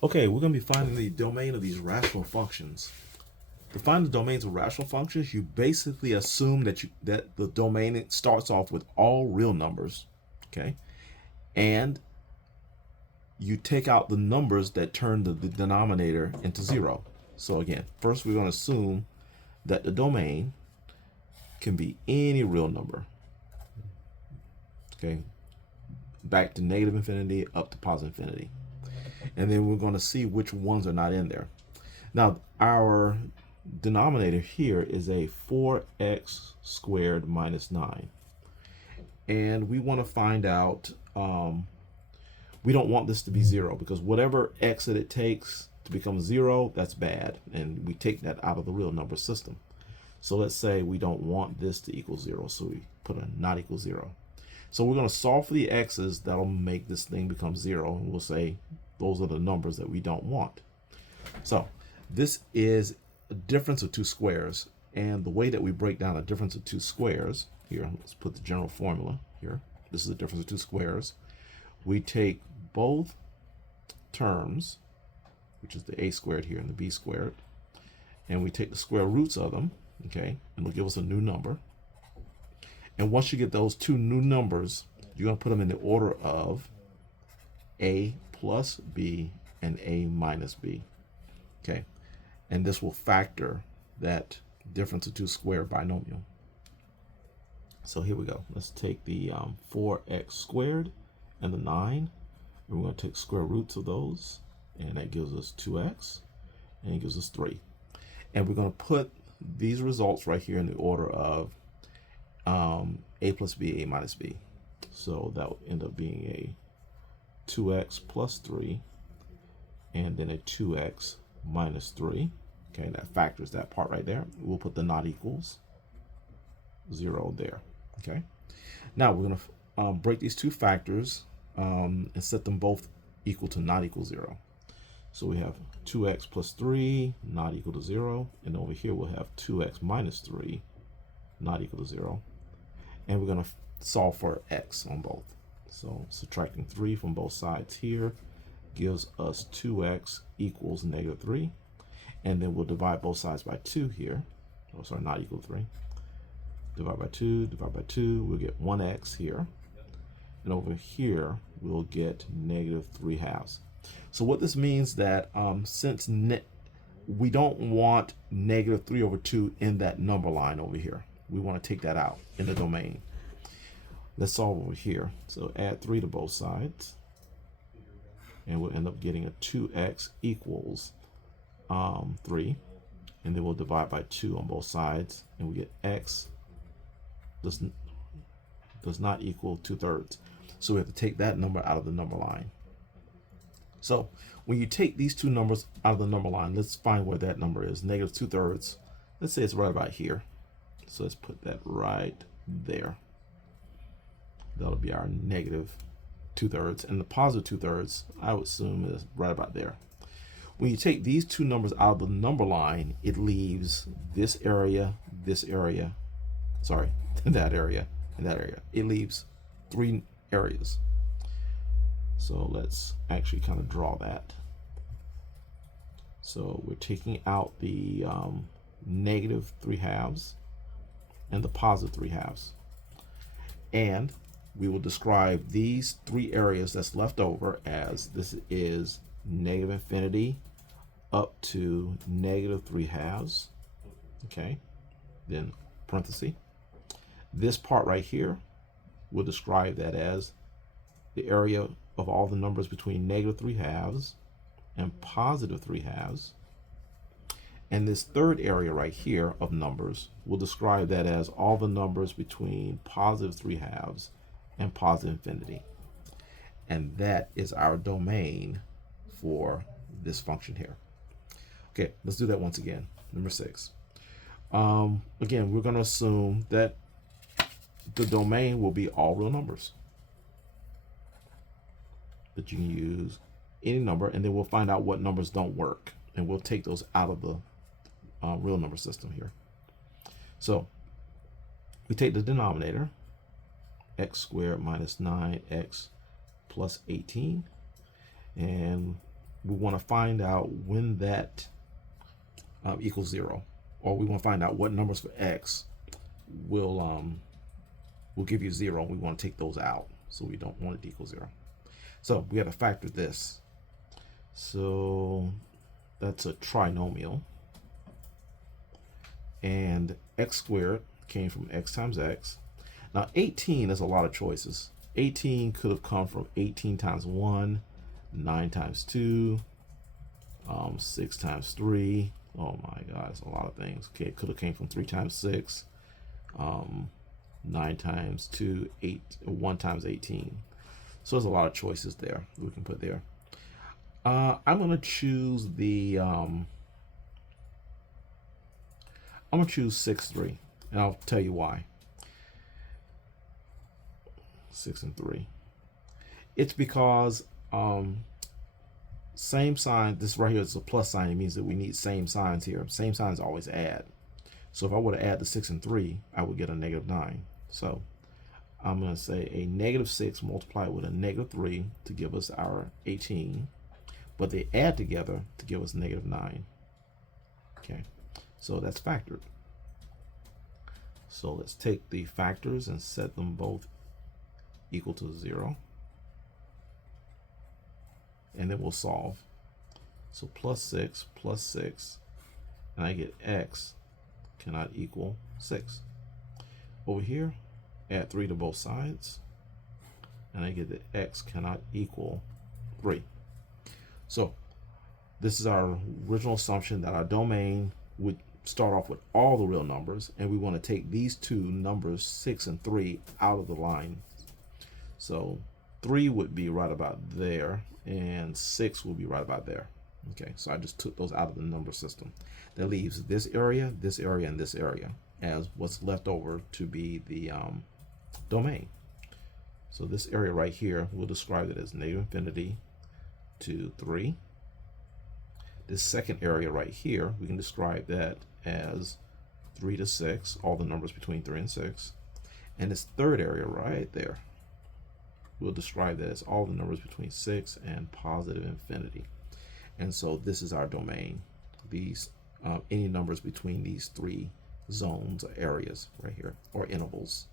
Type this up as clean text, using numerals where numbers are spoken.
Okay, we're going to be finding the domain of these rational functions. To find the domains of rational functions, you basically assume that the domain starts off with all real numbers, okay? And you take out the numbers that turn the denominator into zero. So again, first we're going to assume that the domain can be any real number, okay? Back to negative infinity, up to positive infinity. And then we're going to see which ones are not in there. Now, our denominator here is a 4x squared minus 9. And we want to find out, we don't want this to be 0 because whatever x that it takes to become 0, that's bad. And we take that out of the real number system. So let's say we don't want this to equal 0, so we put a not equal 0. So we're going to solve for the x's that'll make this thing become 0, and we'll say those are the numbers that we don't want. So this is a difference of two squares, and the way that we break down a difference of two squares, here, let's put the general formula here. This is the difference of two squares. We take both terms, which is the a squared here and the b squared, and we take the square roots of them, okay, and it'll give us a new number. And once you get those two new numbers, you're going to put them in the order of a plus b and a minus b, okay? And this will factor that difference of two squared binomial. So here we go. Let's take the 4x squared and the 9. And we're going to take square roots of those, and that gives us 2x, and it gives us 3. And we're going to put these results right here in the order of a plus b, a minus b. So that will end up being a 2x plus 3, and then a 2x minus 3. Okay, that factors that part right there. We'll put the not equals 0 there. Okay, now we're going to break these two factors and set them both equal to not equal 0. So we have 2x plus 3 not equal to 0, and over here we'll have 2x minus 3 not equal to 0. And we're going to solve for x on both. So subtracting 3 from both sides here gives us 2x equals negative 3. And then we'll divide both sides by 2 here. Oh, sorry, not equal to 3. Divide by 2, we'll get 1x here. And over here, we'll get negative 3 halves. So what this means that since we don't want negative 3 over 2 in that number line over here, we want to take that out in the domain. Let's solve over here. So add 3 to both sides, and we'll end up getting a 2x equals 3, and then we'll divide by 2 on both sides, and we get x does not equal 2/3. So we have to take that number out of the number line. So when you take these two numbers out of the number line, let's find where that number is. Negative 2/3. Let's say it's right about here. So let's put that right there. That'll be our negative 2/3. And the positive 2/3, I would assume, is right about there. When you take these two numbers out of the number line, it leaves this area, sorry, that area, and that area. It leaves 3 areas. So let's actually kind of draw that. So we're taking out the negative 3 halves and the positive 3 halves. And we will describe these 3 areas that's left over as this is negative infinity up to negative 3 halves. Okay, then parenthesis. This part right here, we'll describe that as the area of all the numbers between negative 3 halves and positive 3 halves. And this third area right here of numbers, we'll describe that as all the numbers between positive 3 halves and positive infinity. And that is our domain for this function here. Okay, let's do that once again. Number 6. Again, we're going to assume that the domain will be all real numbers. That you can use any number, and then we'll find out what numbers don't work, and we'll take those out of the real number system here. So we take the denominator, x squared minus 9x plus 18, and we want to find out when that equals 0, or we want to find out what numbers for x will give you 0. We want to take those out, so we don't want it to equal 0. So we have to factor this. So that's a trinomial, and x squared came from x times x. Now 18 is a lot of choices. 18 could have come from 18 times 1, 9 times 2, 6 times 3. Oh my God, it's a lot of things. Okay, it could have came from 3 times 6, 9 times 2, 8, 1 times 18. So there's a lot of choices there we can put there. I'm gonna choose the I'm gonna choose 6, 3, and I'll tell you why. 6 and 3. It's because same sign. This right here is a plus sign. It means that we need same signs here. Same signs always add. So if I were to add the 6 and 3, I would get a -9. So I'm going to say a -6 multiplied with a -3 to give us our 18, but they add together to give us -9. Okay, so that's factored. So let's take the factors and set them both equal to 0, and then we'll solve. So +6 + 6, and I get x cannot equal 6. Over here, add 3 to both sides, and I get that x cannot equal 3. So this is our original assumption that our domain would start off with all the real numbers, and we want to take these two numbers, 6 and 3, out of the line. So 3 would be right about there, and 6 will be right about there. Okay, so I just took those out of the number system. That leaves this area, and this area as what's left over to be the domain. So this area right here, we'll describe it as -infinity to 3. This second area right here, we can describe that as 3 to 6, all the numbers between 3 and 6. And this third area right there, we'll describe that as all the numbers between 6 and +infinity. And so this is our domain. These any numbers between these 3 zones or areas right here, or intervals.